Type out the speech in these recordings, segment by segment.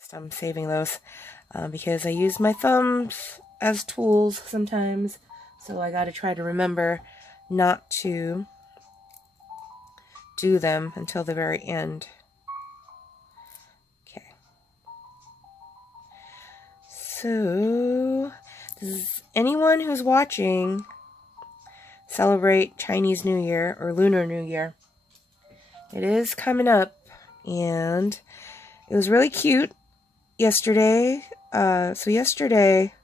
So I'm saving those because I use my thumbs as tools sometimes. So I got to try to remember not to do them until the very end. Okay. So, does anyone who's watching celebrate Chinese New Year or Lunar New Year? It is coming up, and it was really cute yesterday. Yesterday,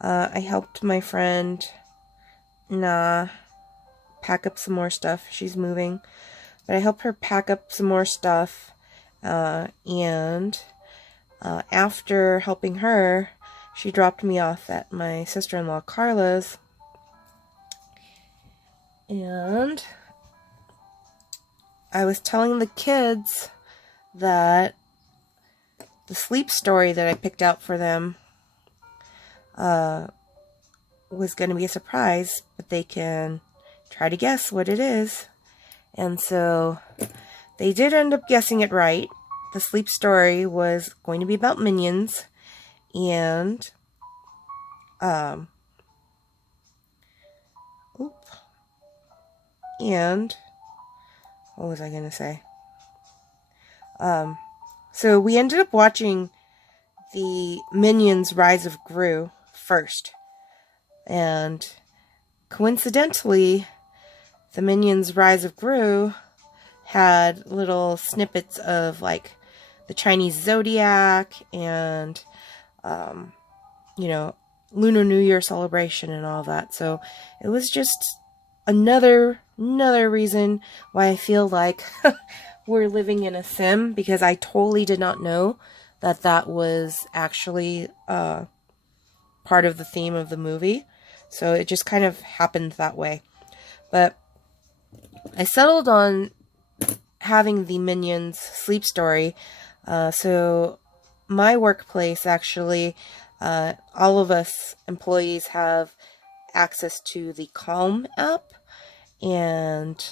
I helped my friend Na pack up some more stuff. She's moving, but I helped her pack up some more stuff, and after helping her, she dropped me off at my sister-in-law Carla's, and I was telling the kids that the sleep story that I picked out for them was going to be a surprise, but they can try to guess what it is. And so they did end up guessing it right. The sleep story was going to be about minions, and what was I going to say? So we ended up watching the Minions Rise of Gru first. And coincidentally, the Minions Rise of Gru had little snippets of like the Chinese zodiac and, Lunar New Year celebration and all that. So it was just another reason why I feel like we're living in a sim, because I totally did not know that was actually part of the theme of the movie. So it just kind of happened that way. But I settled on having the Minions sleep story. So my workplace, actually, all of us employees have access to the Calm app. And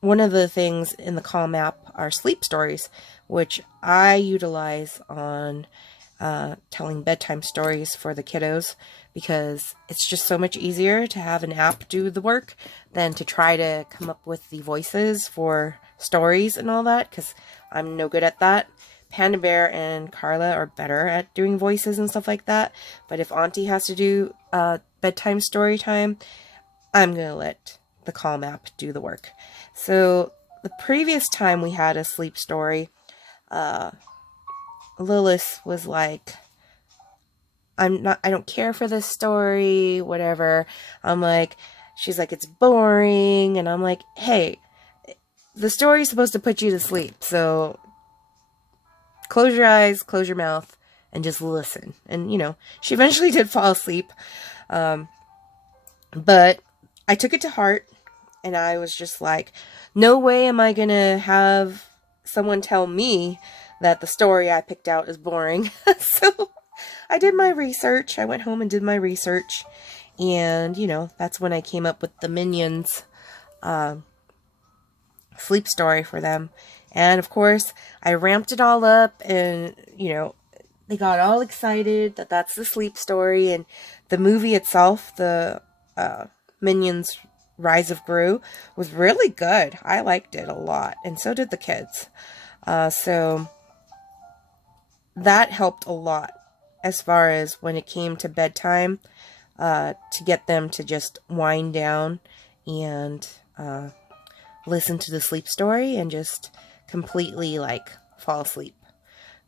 one of the things in the Calm app are sleep stories, which I utilize on telling bedtime stories for the kiddos, because it's just so much easier to have an app do the work than to try to come up with the voices for stories and all that, because I'm no good at that. Panda Bear and Carla are better at doing voices and stuff like that, but if Auntie has to do bedtime story time, I'm going to let the Calm app do the work. So the previous time we had a sleep story, Lilith was like, I don't care for this story, whatever. She's like, it's boring. And I'm like, hey, the story's supposed to put you to sleep. So close your eyes, close your mouth, and just listen. And, she eventually did fall asleep. But I took it to heart, and I was just like, no way am I gonna have someone tell me that the story I picked out is boring. So I did my research. I went home and did my research. And, that's when I came up with the Minions sleep story for them. And, of course, I ramped it all up. And, they got all excited that that's the sleep story. And the movie itself, the Minions Rise of Gru, was really good. I liked it a lot. And so did the kids. So that helped a lot as far as when it came to bedtime, to get them to just wind down and listen to the sleep story and just completely fall asleep.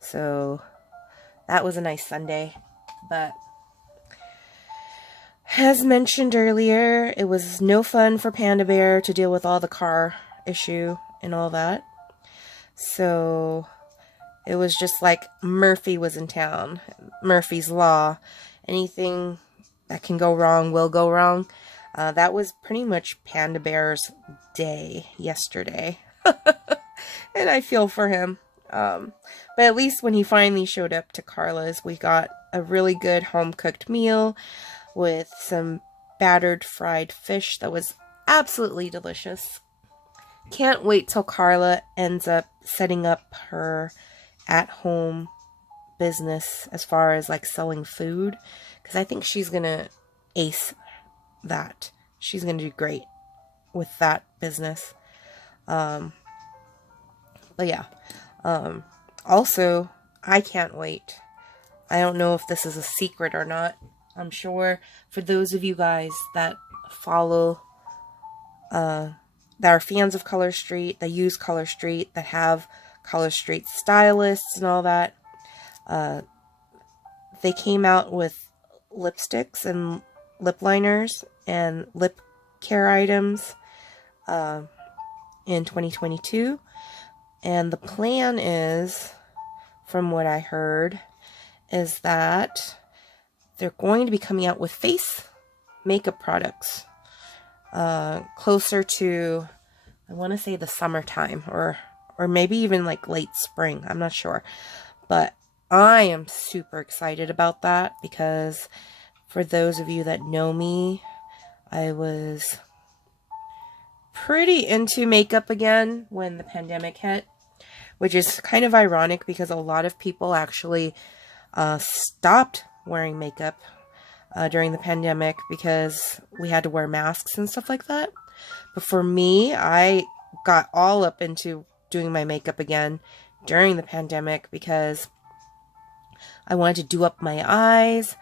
So that was a nice Sunday. But as mentioned earlier, it was no fun for Panda Bear to deal with all the car issue and all that. So it was just like Murphy was in town. Murphy's Law. Anything that can go wrong will go wrong. That was pretty much Panda Bear's day yesterday. And I feel for him. But at least when he finally showed up to Carla's, we got a really good home-cooked meal with some battered fried fish that was absolutely delicious. Can't wait till Carla ends up setting up her at-home business as far as like selling food, because I think she's gonna ace that. She's gonna do great with that business. But yeah. Also, I can't wait. I don't know if this is a secret or not. I'm sure for those of you guys that follow, that are fans of Color Street, that use Color Street, that have Color Street stylists and all that, they came out with lipsticks and lip liners and lip care items in 2022. And the plan is, from what I heard, is that they're going to be coming out with face makeup products closer to, I want to say, the summertime, or maybe even like late spring. I'm not sure. But I am super excited about that, because for those of you that know me, I was pretty into makeup again when the pandemic hit, which is kind of ironic because a lot of people actually stopped wearing makeup during the pandemic because we had to wear masks and stuff like that. But for me, I got all up into doing my makeup again during the pandemic because I wanted to do up my eyes.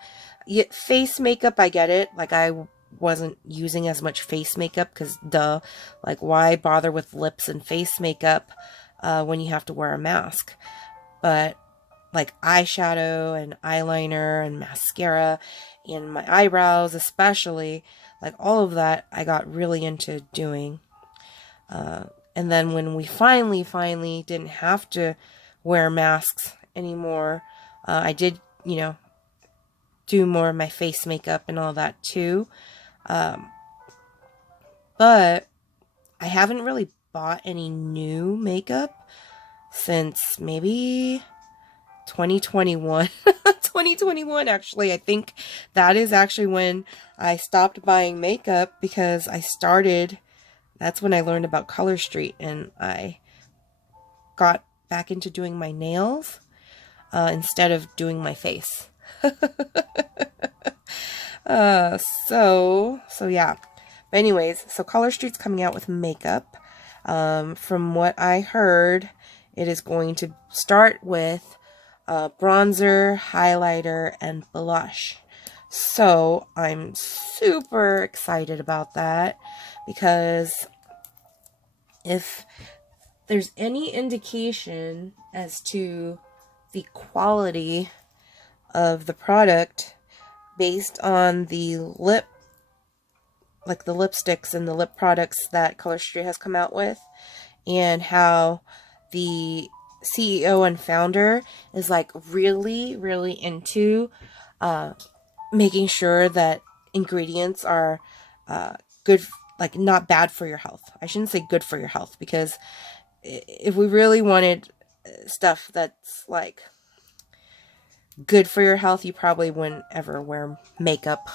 Yet face makeup, I get it. Like, I wasn't using as much face makeup because duh, like, why bother with lips and face makeup when you have to wear a mask? But like eyeshadow and eyeliner and mascara and my eyebrows especially, like all of that I got really into doing. And then when we finally didn't have to wear masks anymore, I did, do more of my face makeup and all that too. But I haven't really bought any new makeup since maybe 2021. 2021, actually. I think that is actually when I stopped buying makeup, because that's when I learned about Color Street, and I got back into doing my nails instead of doing my face. So yeah. But anyways, so Color Street's coming out with makeup. From what I heard, it is going to start with bronzer, highlighter, and blush. So I'm super excited about that, because if there's any indication as to the quality of the product based on the the lipsticks and the lip products that Color Street has come out with, and how the CEO and founder is like really into making sure that ingredients are good, like not bad for your health. I shouldn't say good for your health, because if we really wanted stuff that's like good for your health, you probably wouldn't ever wear makeup.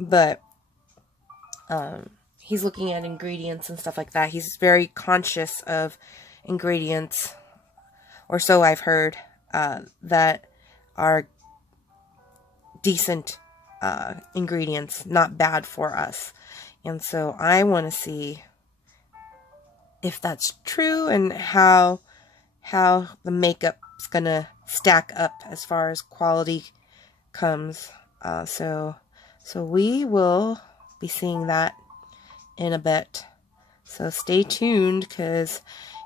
But he's looking at ingredients and stuff like that. He's very conscious of ingredients, or so I've heard, that are decent ingredients, not bad for us. And so I want to see if that's true, and how the makeup's gonna stack up as far as quality comes. So we will be seeing that in a bit. So stay tuned, because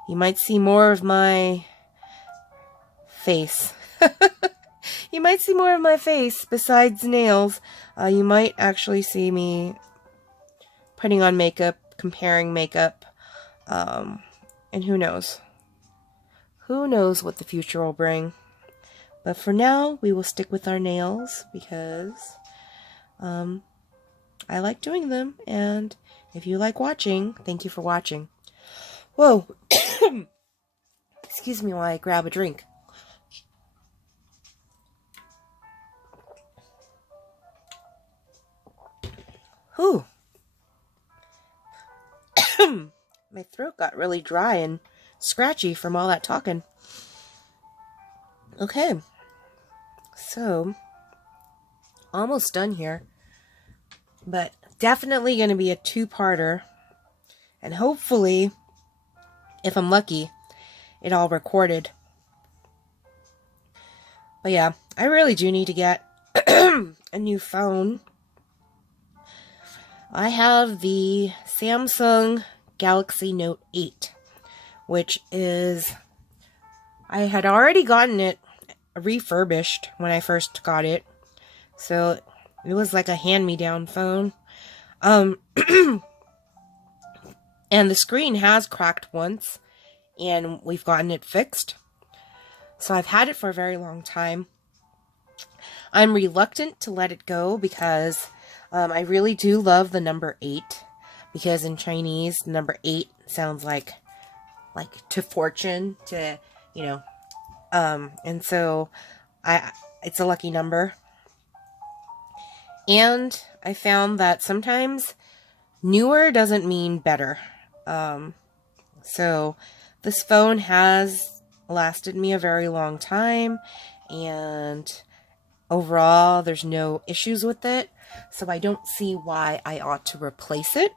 you might see more of my face. You might see more of my face besides nails. You might actually see me putting on makeup, comparing makeup, and who knows? Who knows what the future will bring? But for now, we will stick with our nails, because I like doing them, and if you like watching, thank you for watching. Whoa! Excuse me while I grab a drink. Whew. My throat got really dry and scratchy from all that talking. Okay, so almost done here, but definitely going to be a two-parter, and hopefully, if I'm lucky, it all recorded. But yeah, I really do need to get a new phone. I have the Samsung Galaxy Note 8, which is, I had already gotten it refurbished when I first got it, so it was like a hand-me-down phone. And the screen has cracked once, and we've gotten it fixed. So I've had it for a very long time. I'm reluctant to let it go because I really do love the number 8. Because in Chinese, number 8 sounds like to fortune, to, you know. And so it's a lucky number. And I found that sometimes newer doesn't mean better. So this phone has lasted me a very long time, and overall there's no issues with it, so I don't see why I ought to replace it.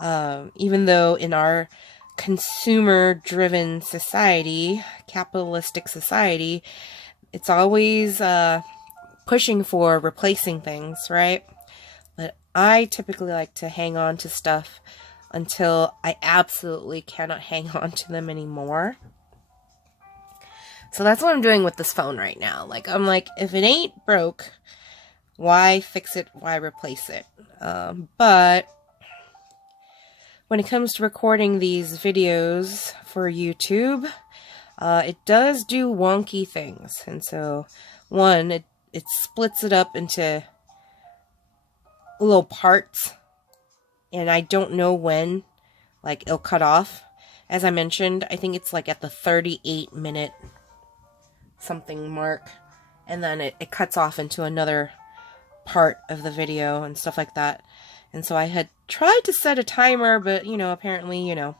Even though in our consumer-driven society, capitalistic society, it's always pushing for replacing things, right? But I typically like to hang on to stuff until I absolutely cannot hang on to them anymore. So that's what I'm doing with this phone right now. Like, I'm like, if it ain't broke, why fix it? Why replace it? But when it comes to recording these videos for YouTube, it does do wonky things. And so, one, it splits it up into little parts, and I don't know when, like, it'll cut off. As I mentioned, I think it's like at the 38-minute something mark, and then it cuts off into another part of the video and stuff like that. And so I had tried to set a timer, but, you know, apparently, you know,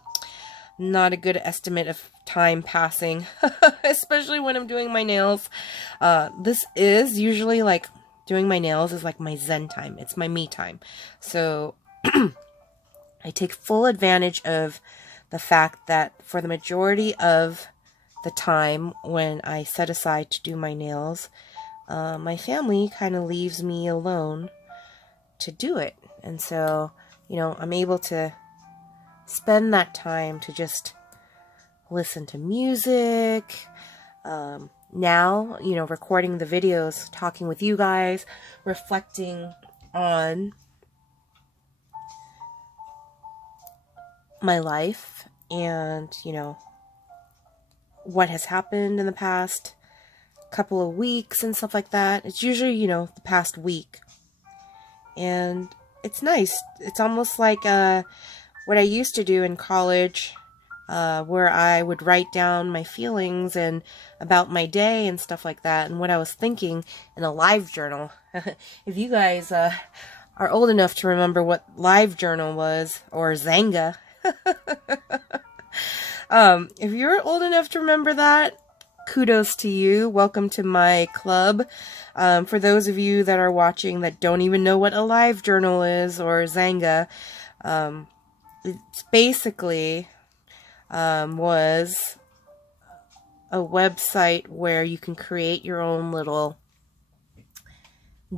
not a good estimate of time passing, especially when I'm doing my nails. This is usually, like, doing my nails is like my zen time. It's my me time. So I take full advantage of the fact that for the majority of the time when I set aside to do my nails, my family kind of leaves me alone to do it. And so, you know, I'm able to spend that time to just listen to music. Now, you know, recording the videos, talking with you guys, reflecting on my life and, you know, what has happened in the past couple of weeks and stuff like that. It's usually, you know, the past week. And it's nice. It's almost like what I used to do in college, where I would write down my feelings and about my day and stuff like that, and what I was thinking in a live journal. If you guys are old enough to remember what live journal was, or Zanga, if you're old enough to remember that, kudos to you. Welcome to my club. For those of you that are watching that don't even know what a live journal is, or Zanga, it's basically was a website where you can create your own little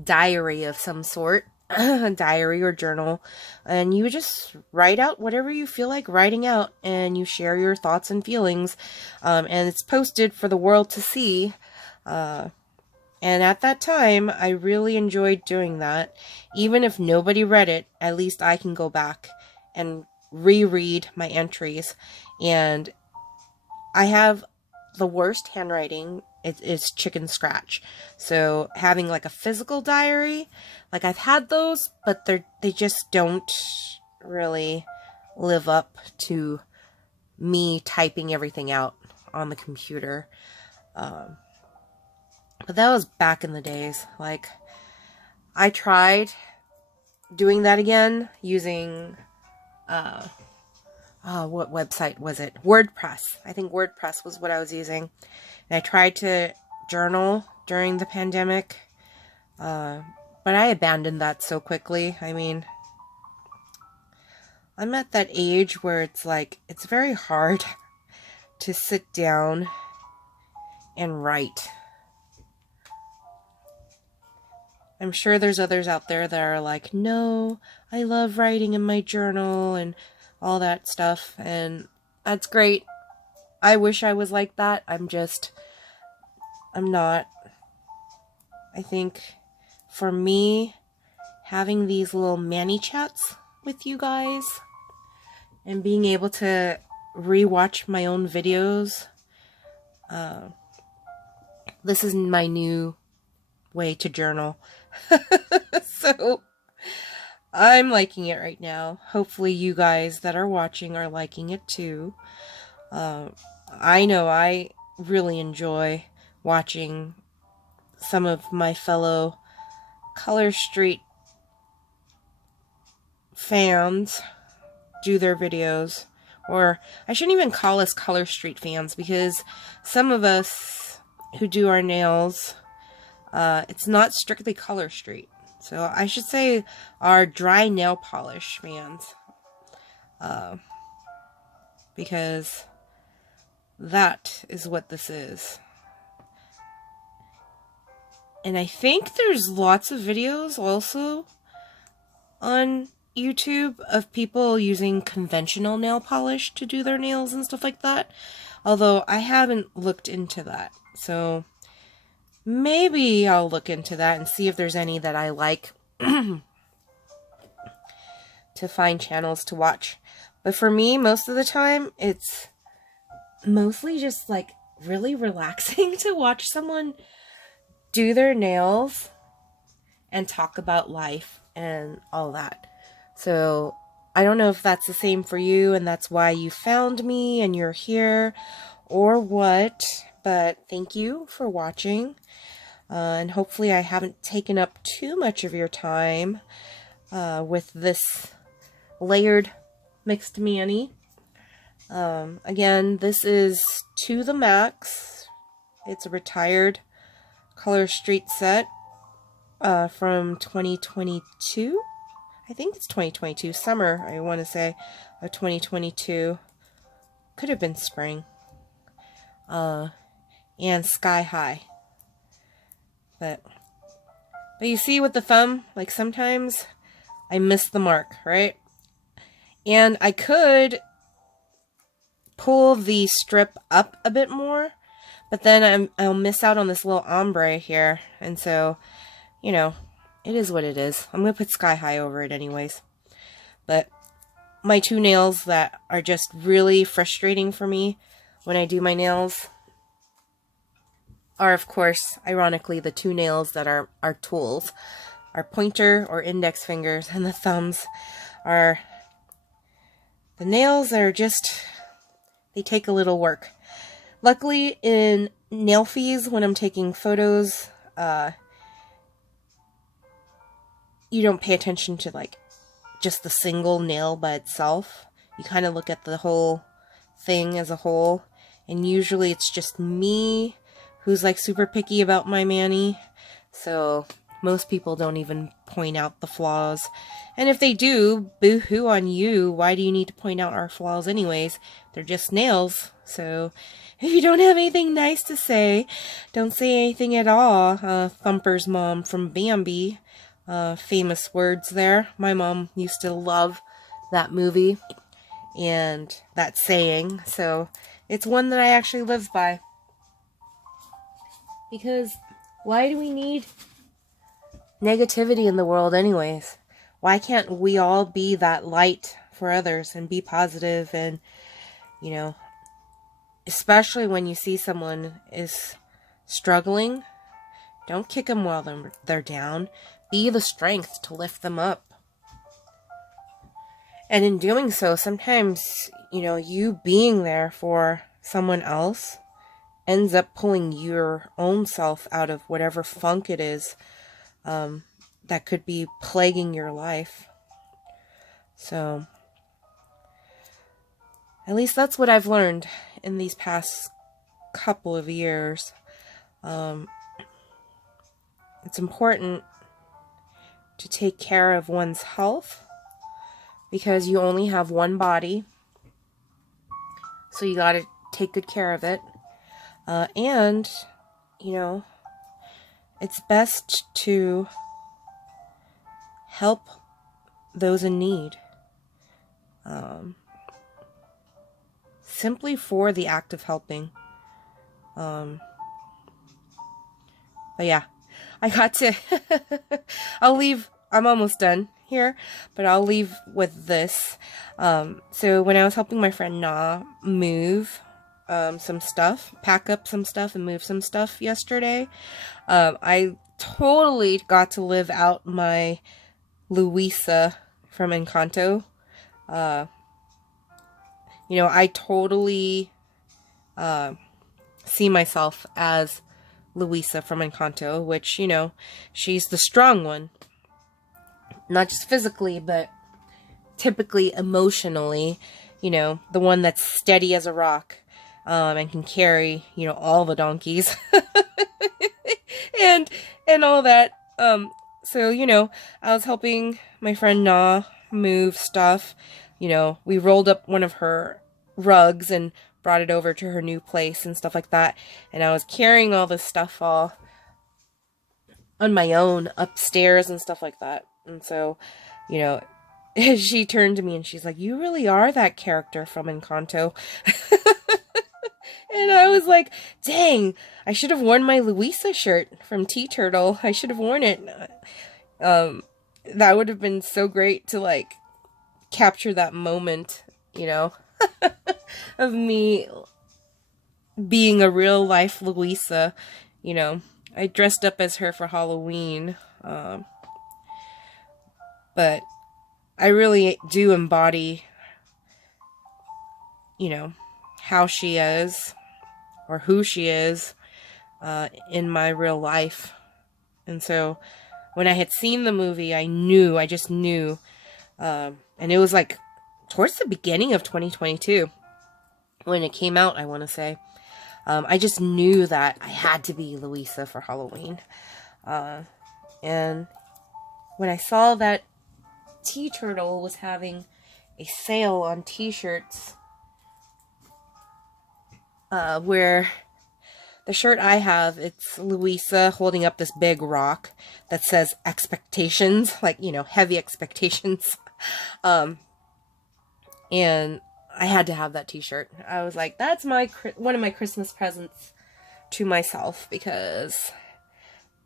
diary of some sort, a diary or journal, and you just write out whatever you feel like writing out, and you share your thoughts and feelings, and it's posted for the world to see. And at that time, I really enjoyed doing that. Even if nobody read it, at least I can go back and reread my entries. And I have the worst handwriting. It's chicken scratch. So having like a physical diary, like I've had those, but they just don't really live up to me typing everything out on the computer. But that was back in the days. Like, I tried doing that again using, what website was it? WordPress. I think WordPress was what I was using. And I tried to journal during the pandemic, but I abandoned that so quickly. I mean, I'm at that age where it's like, it's very hard to sit down and write. I'm sure there's others out there that are like, no, I love writing in my journal and all that stuff, and that's great. I wish I was like that. I'm not. I think for me, having these little mani chats with you guys and being able to rewatch my own videos, this is my new way to journal. So I'm liking it right now. Hopefully you guys that are watching are liking it too. I know I really enjoy watching some of my fellow Color Street fans do their videos. Or I shouldn't even call us Color Street fans, because some of us who do our nails, it's not strictly Color Street. So I should say our dry nail polish fans. Because that is what this is. And I think there's lots of videos also on YouTube of people using conventional nail polish to do their nails and stuff like that. Although I haven't looked into that. So maybe I'll look into that and see if there's any that I like to find channels to watch. But for me, most of the time, it's mostly just like really relaxing to watch someone do their nails and talk about life and all that. So I don't know if that's the same for you and that's why you found me and you're here or what, but thank you for watching. And hopefully I haven't taken up too much of your time with this layered mixed mani. Again, this is to the max. It's a retired Color Street set from 2022. I think it's 2022, summer, I want to say, of 2022. Could have been spring. And sky high. But you see with the thumb, like sometimes I miss the mark, right? And I could pull the strip up a bit more, but then I'll miss out on this little ombre here. And so, you know, it is what it is. I'm going to put sky high over it anyways. But my two nails that are just really frustrating for me when I do my nails are, of course, ironically, the two nails that are our tools. Our pointer or index fingers, and the thumbs are the nails that are just, they take a little work. Luckily, in nail fees, when I'm taking photos, you don't pay attention to like just the single nail by itself. You kind of look at the whole thing as a whole, and usually it's just me who's like super picky about my mani, so most people don't even point out the flaws. And if they do, boo-hoo on you. Why do you need to point out our flaws anyways? They're just nails. So if you don't have anything nice to say, don't say anything at all. Thumper's mom from Bambi. Famous words there. My mom used to love that movie and that saying. So it's one that I actually live by. Because why do we need negativity in the world anyways? Why can't we all be that light for others and be positive? And, you know, especially when you see someone is struggling, don't kick them while they're down. Be the strength to lift them up. And in doing so, sometimes, you know, you being there for someone else ends up pulling your own self out of whatever funk it is that could be plaguing your life. So At least that's what I've learned in these past couple of years. It's important to take care of one's health because you only have one body. So you gotta take good care of it. And, you know, it's best to help those in need. Simply for the act of helping. But yeah, I got to, I'll leave, I'm almost done here, but I'll leave with this. So when I was helping my friend Na move some stuff, pack up some stuff and move some stuff yesterday, I totally got to live out my Luisa from Encanto. You know, I totally see myself as Luisa from Encanto, which, you know, she's the strong one. Not just physically, but typically emotionally, you know, the one that's steady as a rock, and can carry, you know, all the donkeys, and all that. So, you know, I was helping my friend Na move stuff. You know, we rolled up one of her rugs and brought it over to her new place and stuff like that. And I was carrying all this stuff all on my own upstairs and stuff like that. And so, you know, she turned to me and she's like, "You really are that character from Encanto." And I was like, dang, I should have worn my Luisa shirt from Tea Turtle. I should have worn it. That would have been so great to, like, capture that moment, you know, of me being a real life Luisa. You know, I dressed up as her for Halloween, but I really do embody, you know, how she is or who she is in my real life. And so when I had seen the movie, I just knew, and it was like towards the beginning of 2022 when it came out, I want to say. I just knew that I had to be Luisa for Halloween. And when I saw that Tea Turtle was having a sale on t-shirts, where the shirt I have, it's Luisa holding up this big rock that says expectations, like, you know, heavy expectations. And I had to have that t-shirt. I was like, that's one of my Christmas presents to myself, because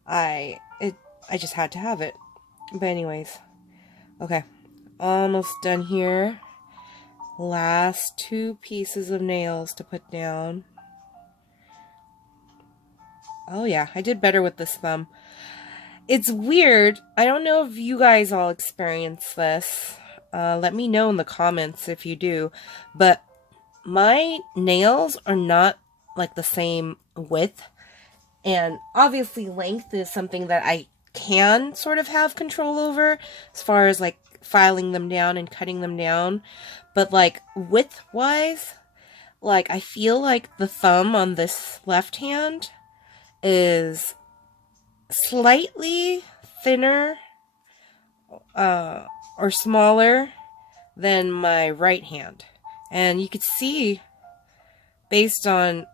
I just had to have it. But anyways, okay, almost done here. Last 2 pieces of nails to put down. Oh yeah, I did better with this thumb. It's weird. I don't know if you guys all experience this. Let me know in the comments if you do. But my nails are not like the same width. And obviously length is something that I can sort of have control over, as far as like filing them down and cutting them down. But like width-wise, like I feel like the thumb on this left hand is slightly thinner or smaller than my right hand. And you could see, based on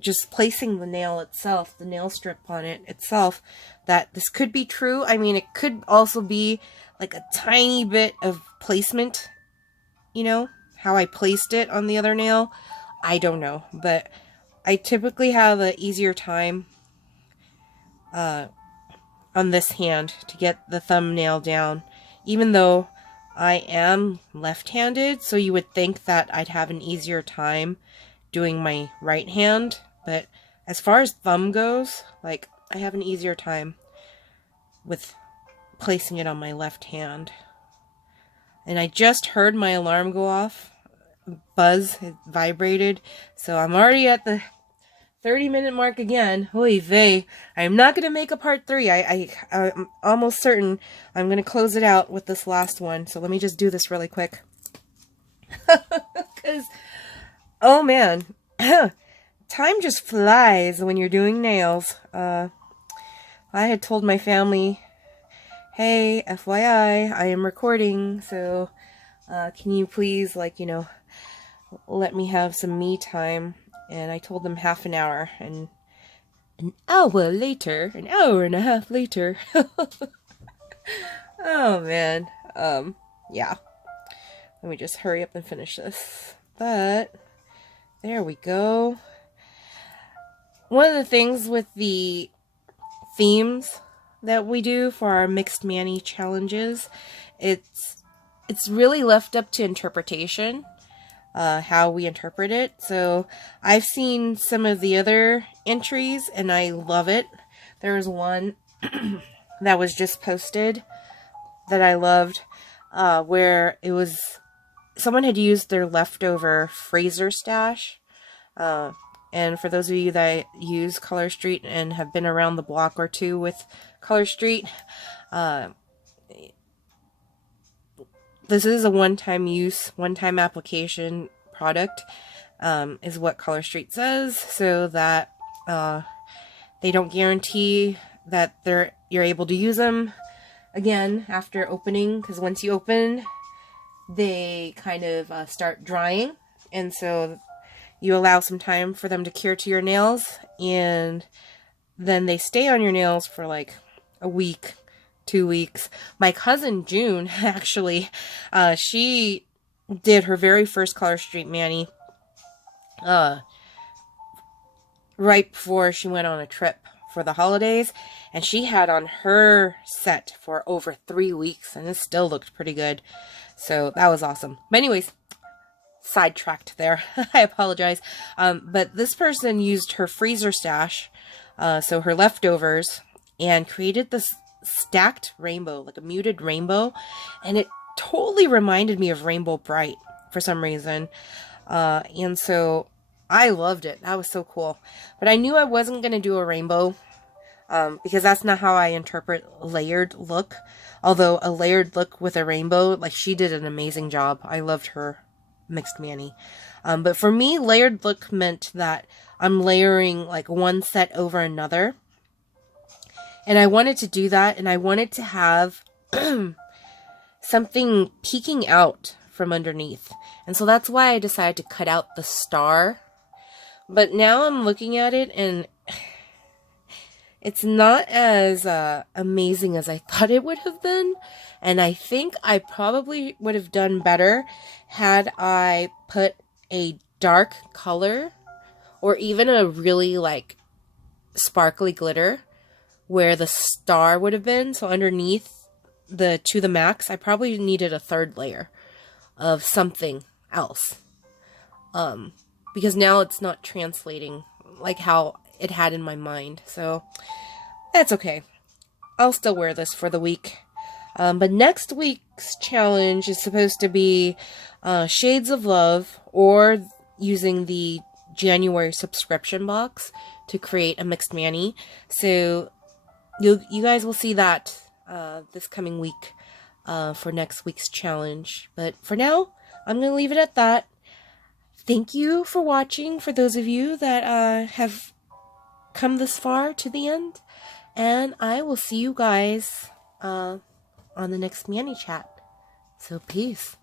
just placing the nail itself, the nail strip on it itself, that this could be true. I mean, it could also be like a tiny bit of placement, you know, how I placed it on the other nail. I don't know, but I typically have an easier time on this hand to get the thumbnail down, even though I am left-handed, so you would think that I'd have an easier time doing my right hand. But as far as thumb goes, like, I have an easier time with placing it on my left hand. And I just heard my alarm go off. Buzz, it vibrated. So I'm already at the 30-minute mark again. Oy vey. I'm not going to make a part 3. I'm almost certain I'm going to close it out with this last one. So let me just do this really quick. Because Oh man, time just flies when you're doing nails. I had told my family, hey, FYI, I am recording, so can you please, like, let me have some me time? And I told them half an hour, and an hour later, an hour and a half later. Oh man, yeah. Let me just hurry up and finish this. But there we go. One of the things with the themes that we do for our mixed mani challenges, it's really left up to interpretation, how we interpret it. So I've seen some of the other entries and I love it. There was one that was just posted that I loved, where it was someone had used their leftover freezer stash. And for those of you that use Color Street and have been around the block or two with Color Street, this is a one-time use, one-time application product, is what Color Street says, so that they don't guarantee that you're able to use them again after opening, because once you open, they kind of start drying, and so you allow some time for them to cure to your nails, and then they stay on your nails for like a week, 2 weeks. My cousin June, actually, she did her very first Color Street mani right before she went on a trip for the holidays, and she had on her set for over 3 weeks, and it still looked pretty good. So that was awesome. But anyways, sidetracked there. I apologize. But this person used her freezer stash, so her leftovers, and created this stacked rainbow, like a muted rainbow, and it totally reminded me of Rainbow Bright for some reason. And so I loved it. That was so cool. But I knew I wasn't going to do a rainbow, because that's not how I interpret layered look. Although a layered look with a rainbow, like, she did an amazing job. I loved her mixed mani. But for me, layered look meant that I'm layering like one set over another. And I wanted to do that, and I wanted to have something peeking out from underneath. And so that's why I decided to cut out the star. But now I'm looking at it, and it's not as amazing as I thought it would have been. And I think I probably would have done better had I put a dark color, or even a really like sparkly glitter where the star would have been. So underneath to the max, I probably needed a third layer of something else. Because now it's not translating like how it had in my mind. So that's okay. I'll still wear this for the week. But next week's challenge is supposed to be Shades of Love, or using the January subscription box to create a mixed mani. So you guys will see that this coming week for next week's challenge. But for now, I'm going to leave it at that. Thank you for watching, for those of you that have come this far to the end. And I will see you guys on the next mani chat. So peace.